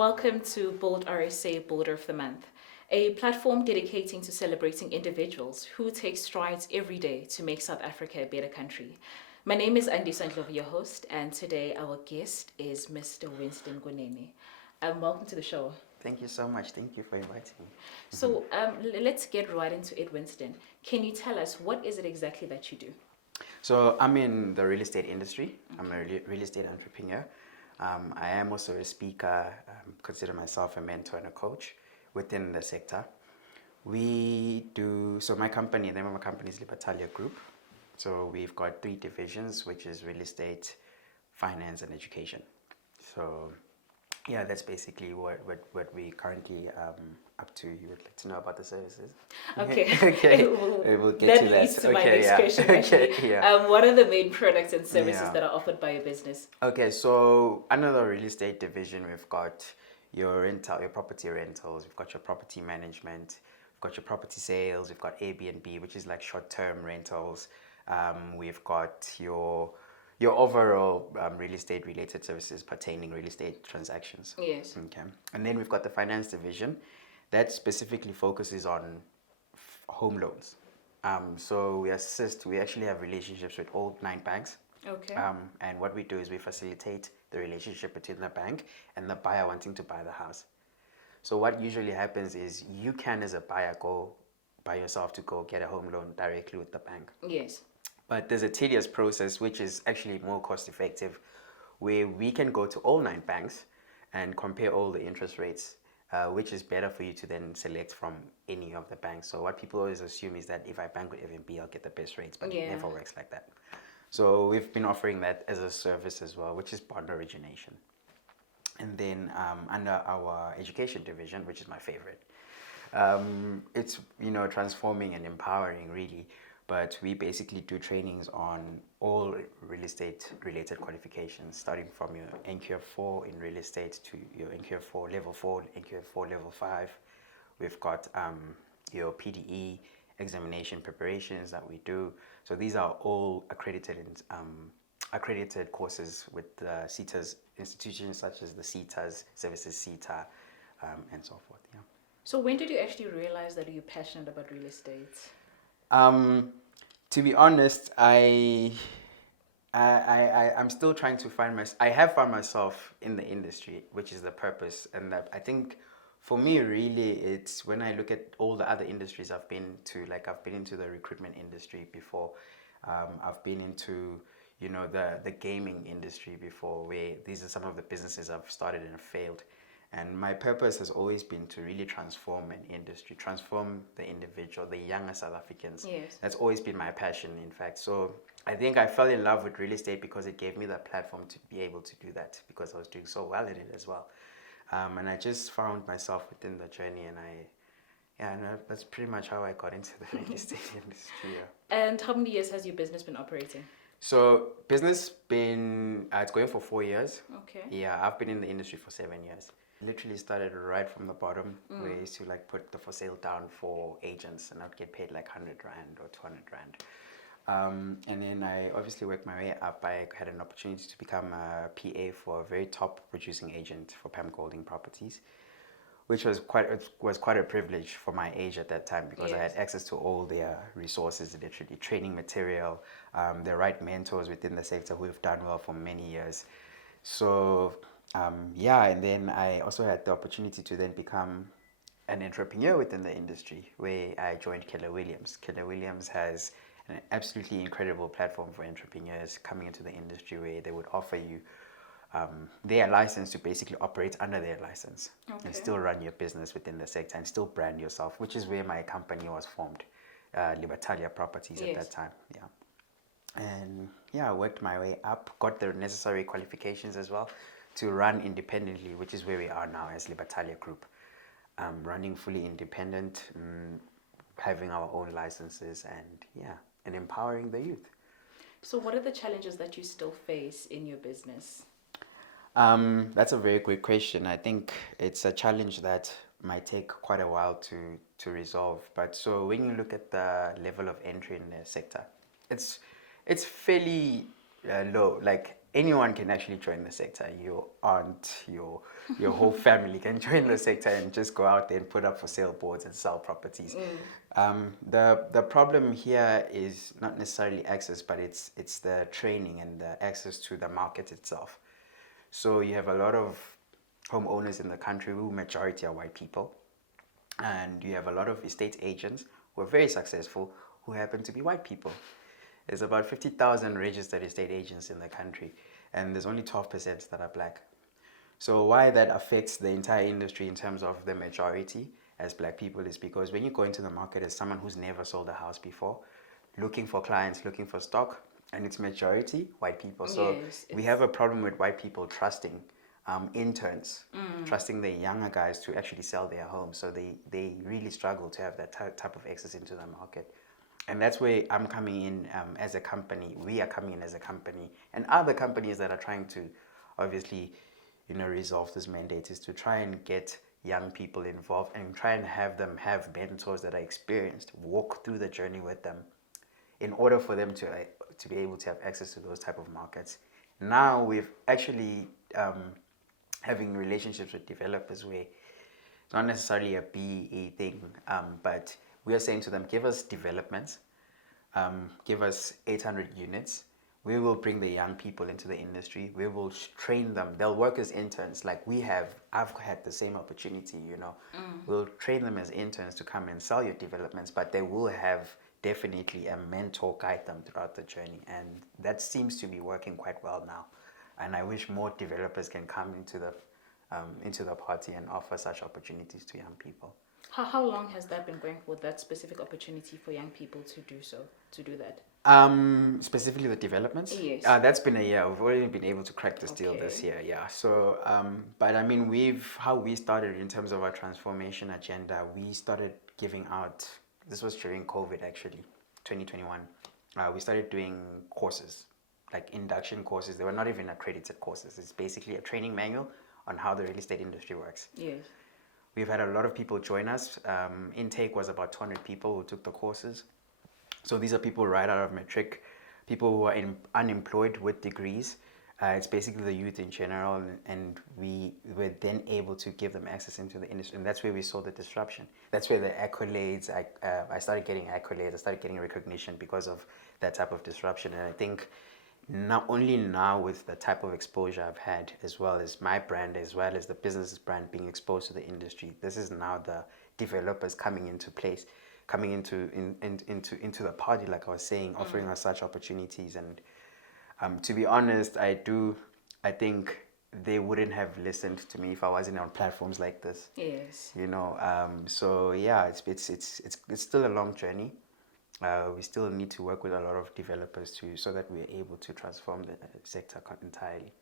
Welcome to Bold RSA Builder of the Month, a platform dedicating to celebrating individuals who take strides every day to make South Africa a better country. My name is Thembisa Winston, your host, and today our guest is Mr. Winston Kunene. Welcome to the show. Thank you so much. Thank you for inviting me. So let's get right into it, Winston. Can you tell us what is it exactly that you do? So I'm in the real estate industry. I'm a real estate entrepreneur. I am also a speaker. Consider myself a mentor and a coach within the sector. My company, the name of my company is Libertalia Group. So we've got 3 divisions, which is real estate, finance, and education. So yeah, that's basically what we currently up to. You would like to know about the services? Okay. Okay. We'll get that to that. leads to my next question. Okay, Actually, yeah. what are the main products and services Yeah. that are offered by your business? Okay, so under the real estate division, we've got your property rentals, we've got your property management, we've got your property sales, we've got Airbnb, which is like short-term rentals. We've got your overall real estate related services pertaining real estate transactions. Yes. Okay, and then we've got the finance division that specifically focuses on home loans. So we actually have relationships with all 9 banks. Okay. And what we do is we facilitate the relationship between the bank and the buyer wanting to buy the house. So what usually happens is you can, as a buyer, go by yourself to go get a home loan directly with the bank. Yes. But there's a tedious process which is actually more cost effective, where we can go to all 9 banks and compare all the interest rates, which is better for you to then select from any of the banks. So what people always assume is that if I bank with FNB, I'll get the best rates, but it never works like that. So we've been offering that as a service as well, which is bond origination. And then under our education division, which is my favorite, it's transforming and empowering really. But we basically do trainings on all real estate related qualifications, starting from your NQF 4 in real estate to your NQF 4 level 4, NQF 4 level 5. We've got your PDE examination preparations that we do. So these are all accredited courses with CETAs, institutions such as the CETAs, Services CETA, and so forth. Yeah. So when did you actually realize that you're passionate about real estate? To be honest, I'm still trying to find myself. I have found myself in the industry, which is the purpose, and that I think for me, really, it's when I look at all the other industries I've been to. Like I've been into the recruitment industry before. I've been into the gaming industry before, where these are some of the businesses I've started and failed. And my purpose has always been to really transform an industry, transform the individual, the younger South Africans. Yes. That's always been my passion, in fact. So I think I fell in love with real estate because it gave me the platform to be able to do that, because I was doing so well in it as well. And I just found myself within the journey, and that's pretty much how I got into the real estate industry. Yeah. And how many years has your business been operating? So business it's going for 4 years. Okay. Yeah, I've been in the industry for 7 years. Literally started right from the bottom, where I used to put the for sale down for agents, and I'd get paid like 100 Rand or 200 Rand. And then I obviously worked my way up. I had an opportunity to become a PA for a very top producing agent for Pam Golding Properties, which was quite a privilege for my age at that time, because I had access to all their resources, literally training material, the right mentors within the sector who have done well for many years. So and then I also had the opportunity to then become an entrepreneur within the industry, where I joined Keller Williams. Keller Williams has an absolutely incredible platform for entrepreneurs coming into the industry, where they would offer you their license to basically operate under their license and still run your business within the sector and still brand yourself, which is where my company was formed, Libertalia Properties at that time. Yeah. And I worked my way up, got the necessary qualifications as well to run independently, which is where we are now as Libertalia Group, running fully independent, having our own licenses, and empowering the youth. So what are the challenges that you still face in your business? That's a very good question. I think it's a challenge that might take quite a while to resolve. But so when you look at the level of entry in the sector, it's fairly low. Like anyone can actually join the sector. Your aunt, your whole family can join the sector and just go out there and put up for sale boards and sell properties. The problem here is not necessarily access, but it's the training and the access to the market itself. So you have a lot of homeowners in the country who majority are white people, and you have a lot of estate agents who are very successful who happen to be white people. There's about 50,000 registered estate agents in the country, and there's only 12% that are black. So why that affects the entire industry in terms of the majority as black people is because when you go into the market as someone who's never sold a house before, looking for clients, looking for stock, and it's majority white people. So Yes, we have a problem with white people trusting interns, trusting the younger guys to actually sell their homes. So they really struggle to have that type of access into the market. And that's where I'm coming in as a company. We are coming in as a company, and other companies that are trying to, obviously, resolve this mandate is to try and get young people involved and try and have them have mentors that are experienced, walk through the journey with them, in order for them to be able to have access to those type of markets. Now we've actually having relationships with developers where it's not necessarily a BE thing, but we are saying to them, give us developments, give us 800 units. We will bring the young people into the industry. We will train them. They'll work as interns like we have. I've had the same opportunity, We'll train them as interns to come and sell your developments, but they will have definitely a mentor guide them throughout the journey. And that seems to be working quite well now. And I wish more developers can come into the party and offer such opportunities to young people. How long has that been going for, that specific opportunity for young people to do that? Specifically the developments? Yes. That's been a year. We've already been able to crack this deal Okay. this year, yeah. So, but I mean, how we started in terms of our transformation agenda, we started giving out, this was during COVID actually, 2021. We started doing courses, like induction courses. They were not even accredited courses. It's basically a training manual on how the real estate industry works. Yes. We've had a lot of people join us. Intake was about 200 people who took the courses. So these are people right out of matric, people who are unemployed with degrees. It's basically the youth in general, and we were then able to give them access into the industry, and that's where we saw the disruption. That's where the accolades, I started getting accolades, I started getting recognition because of that type of disruption. And I think not only now with the type of exposure I've had, as well as my brand, as well as the business brand being exposed to the industry, this is now the developers coming into place, coming into the party, like I was saying, offering us such opportunities. And to be honest, I think they wouldn't have listened to me if I wasn't on platforms like this. Yes. So yeah, it's still a long journey. We still need to work with a lot of developers so that we're able to transform the sector entirely.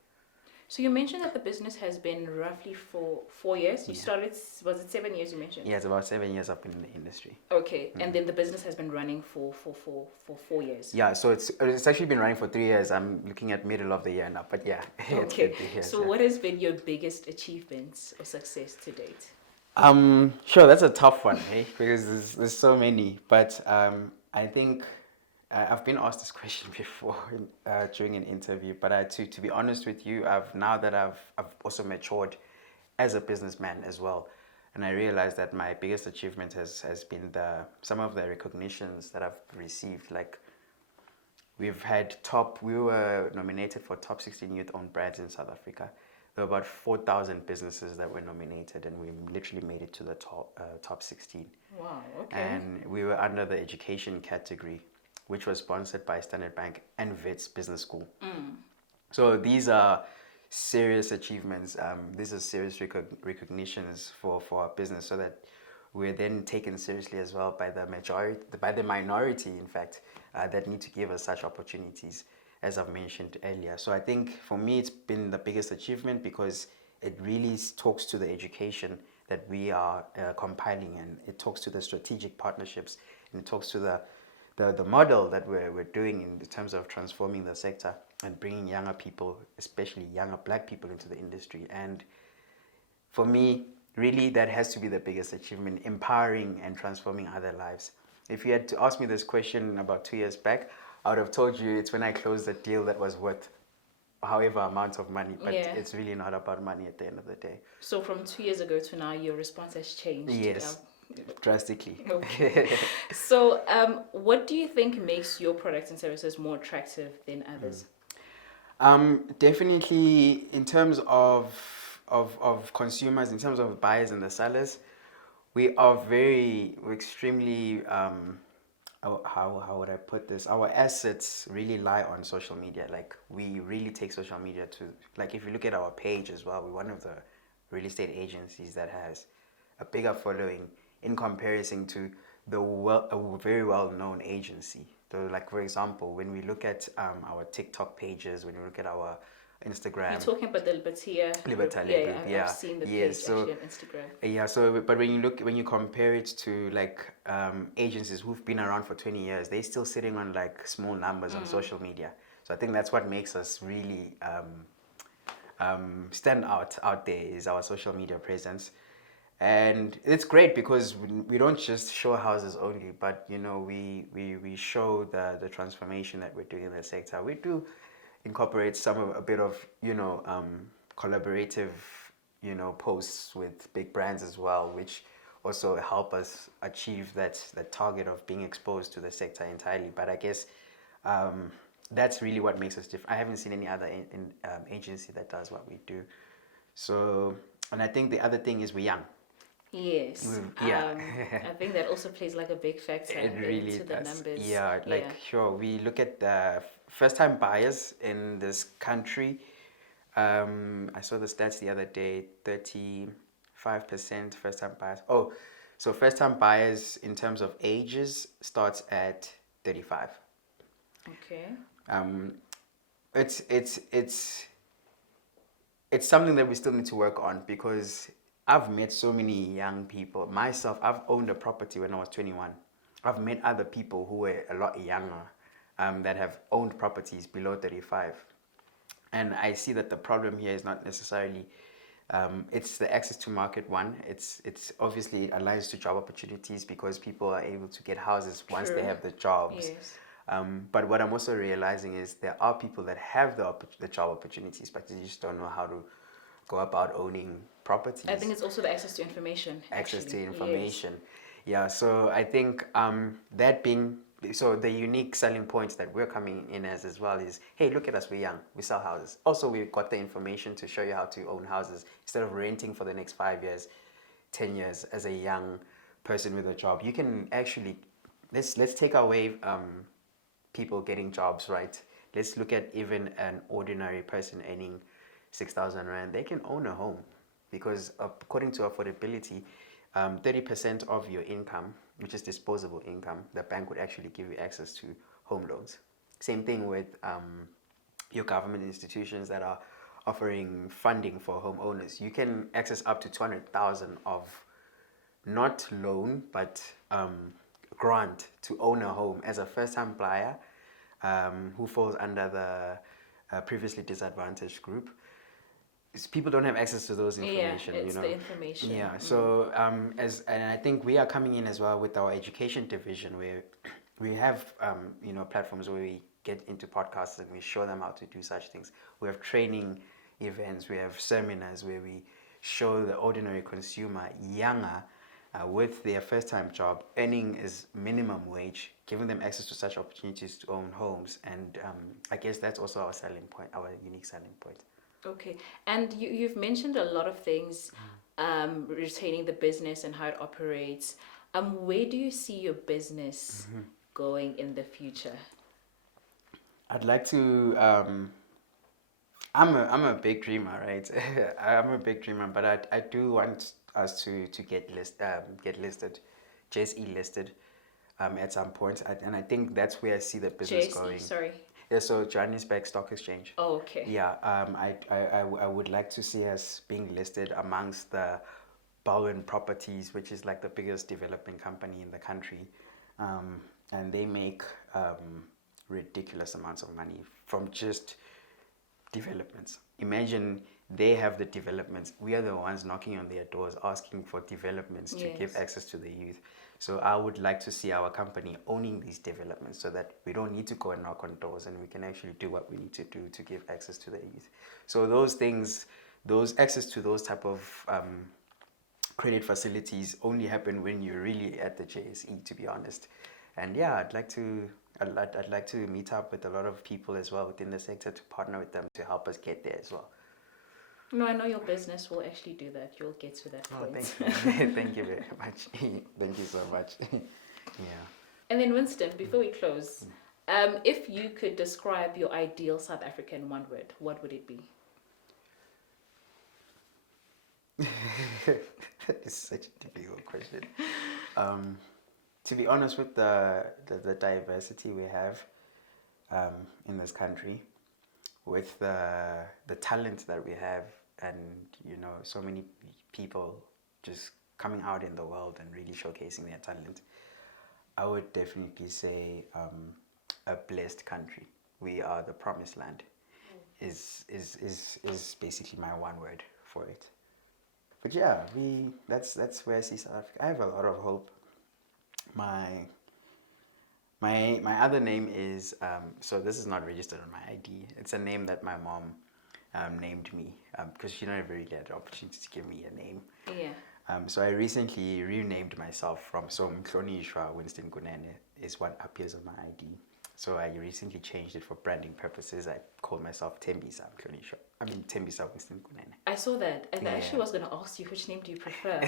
So you mentioned that the business has been roughly for 4 years. You started, was it 7 years you mentioned? Yeah, it's about 7 years up in the industry. Okay, and then the business has been running for 4 years. Yeah, so it's actually been running for 3 years. I'm looking at middle of the year now, but yeah. Okay, years, so what has been your biggest achievements or success to date? Sure, that's a tough one, hey, because there's so many. But I think I've been asked this question before during an interview. But to be honest with you, I've also matured as a businessman as well, and I realized that my biggest achievement has been some of the recognitions that I've received. Like we were nominated for top 16 youth-owned brands in South Africa. There were about 4,000 businesses that were nominated, and we literally made it to the top 16. Wow, okay. And we were under the education category, which was sponsored by Standard Bank and Wits Business School. So these are serious achievements. These are serious recognitions for our business, so that we're then taken seriously as well by the minority, in fact, that need to give us such opportunities, as I've mentioned earlier. So I think for me, it's been the biggest achievement because it really talks to the education that we are compiling, and it talks to the strategic partnerships, and it talks to the model that we're doing in terms of transforming the sector and bringing younger people, especially younger black people, into the industry. And for me, really, that has to be the biggest achievement, empowering and transforming other lives. If you had to ask me this question about 2 years back, I would have told you it's when I closed a deal that was worth however amount of money, but Yeah. it's really not about money at the end of the day. So from 2 years ago to now, your response has changed. Yes, drastically. Okay. So, what do you think makes your products and services more attractive than others? Definitely in terms of consumers, in terms of buyers and the sellers, we're extremely how would I put this? Our assets really lie on social media. Like we really take social media to, like if you look at our page as well, we're one of the real estate agencies that has a bigger following in comparison to a very well known agency. So like for example, when we look at our TikTok pages, when we look at our Instagram. You're talking about the Libertalia group. Libertalia group, I've yeah. seen the Yes, page so actually on Instagram. yeah, so but when you compare it to like agencies who've been around for 20 years, they're still sitting on like small numbers on social media. So I think that's what makes us really stand out there is our social media presence. And it's great because we don't just show houses only, but you know we show the transformation that we're doing in the sector. We do incorporate a bit of collaborative posts with big brands as well, which also help us achieve that target of being exposed to the sector entirely. But I guess that's really what makes us different. I haven't seen any other agency that does what we do. So, and I think the other thing is we're young. Yes. Yeah. I think that also plays like a big factor It really into the does. numbers. Yeah, like sure. We look at the first-time buyers in this country. I saw the stats the other day. 35% first-time buyers. Oh, so first-time buyers in terms of ages starts at 35. Okay. It's something that we still need to work on because I've met so many young people. Myself, I've owned a property when I was 21. I've met other people who were a lot younger that have owned properties below 35. And I see that the problem here is not necessarily, it's the access to market one. It's obviously it aligns to job opportunities because people are able to get houses once they True. have the jobs. Yes. But what I'm also realizing is there are people that have the job opportunities, but they just don't know how to go about owning properties. I think it's also the access to information. Access to actually. information. Yeah, so I think that being so the unique selling points that we're coming in as well is, hey, look at us, we're young, we sell houses. Also, we've got the information to show you how to own houses instead of renting for the next 5 years, 10 years as a young person with a job. You can actually let's take away people getting jobs, right? Let's look at even an ordinary person earning 6,000 Rand. They can own a home because according to affordability, 30% of your income, which is disposable income, the bank would actually give you access to home loans. Same thing with your government institutions that are offering funding for homeowners. You can access up to 200,000 of not loan, but grant to own a home as a first-time buyer who falls under the previously disadvantaged group. People don't have access to those information. Yeah, it's the information. Yeah, so and I think we are coming in as well with our education division where we have platforms where we get into podcasts and we show them how to do such things. We have training events, we have seminars where we show the ordinary consumer younger with their first-time job, earning is minimum wage, giving them access to such opportunities to own homes, and I guess that's also our selling point, our unique selling point. Okay, and you've mentioned a lot of things, retaining the business and how it operates. Where do you see your business going in the future? I'd like to. I'm a big dreamer, right? I'm a big dreamer, but I do want us to get listed, JSE listed, at some point, and I think that's where I see the business JSE, going. sorry. Yeah, so Johannesburg Stock Exchange. Oh, okay. Yeah, I would like to see us being listed amongst the Bowen Properties, which is like the biggest development company in the country, and they make ridiculous amounts of money from just developments. Imagine they have the developments. We are the ones knocking on their doors asking for developments to give access to the youth. So I would like to see our company owning these developments so that we don't need to go and knock on doors and we can actually do what we need to do to give access to the youth. So those things, those access to those type of credit facilities only happen when you're really at the JSE, to be honest. And yeah, I'd like to meet up with a lot of people as well within the sector to partner with them to help us get there as well. No, I know your business will actually do that. You'll get to that Oh, point. thank you. Thank you very much. Thank you so much. Yeah. And then Winston, before we close, if you could describe your ideal South Africa in one word, what would it be? It's such a difficult question. To be honest, with the diversity we have in this country, with the talent that we have, and so many people just coming out in the world and really showcasing their talent, I would definitely say a blessed country. We are the promised land. Is basically my one word for it. But yeah, that's where I see South Africa. I have a lot of hope. My other name is so this is not registered on my ID. It's a name that my mom named me because she never really had the opportunity to give me a name. Yeah. So I recently renamed myself from Thembisa Winston Kunene is what appears on my ID. So I recently changed it for branding purposes. I call myself Thembisa Winston Kunene. I saw that, and Yeah. I actually was going to ask you which name do you prefer.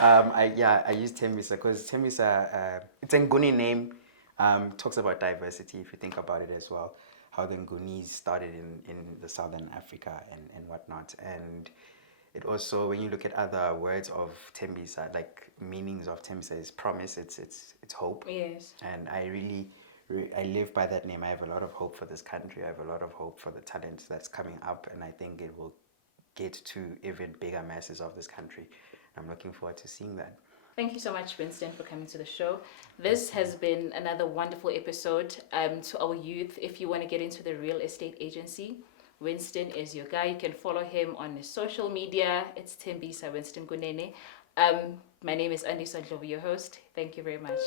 I use Thembisa because Thembisa, it's a Nguni name. Talks about diversity. If you think about it as well, how the Ngunis started in the southern Africa and whatnot, and it also, when you look at other words of Thembisa, like meanings of Thembisa is promise. It's hope. Yes. And I live by that name. I have a lot of hope for this country. I have a lot of hope for the talent that's coming up, and I think it will get to even bigger masses of this country. I'm looking forward to seeing that. Thank you so much, Winston, for coming to the show. This has been another wonderful episode. To our youth, if you want to get into the real estate agency, Winston is your guy. You can follow him on his social media. It's Thembisa Winston Kunene. My name is Andisa Ndlovu, your host. Thank you very much.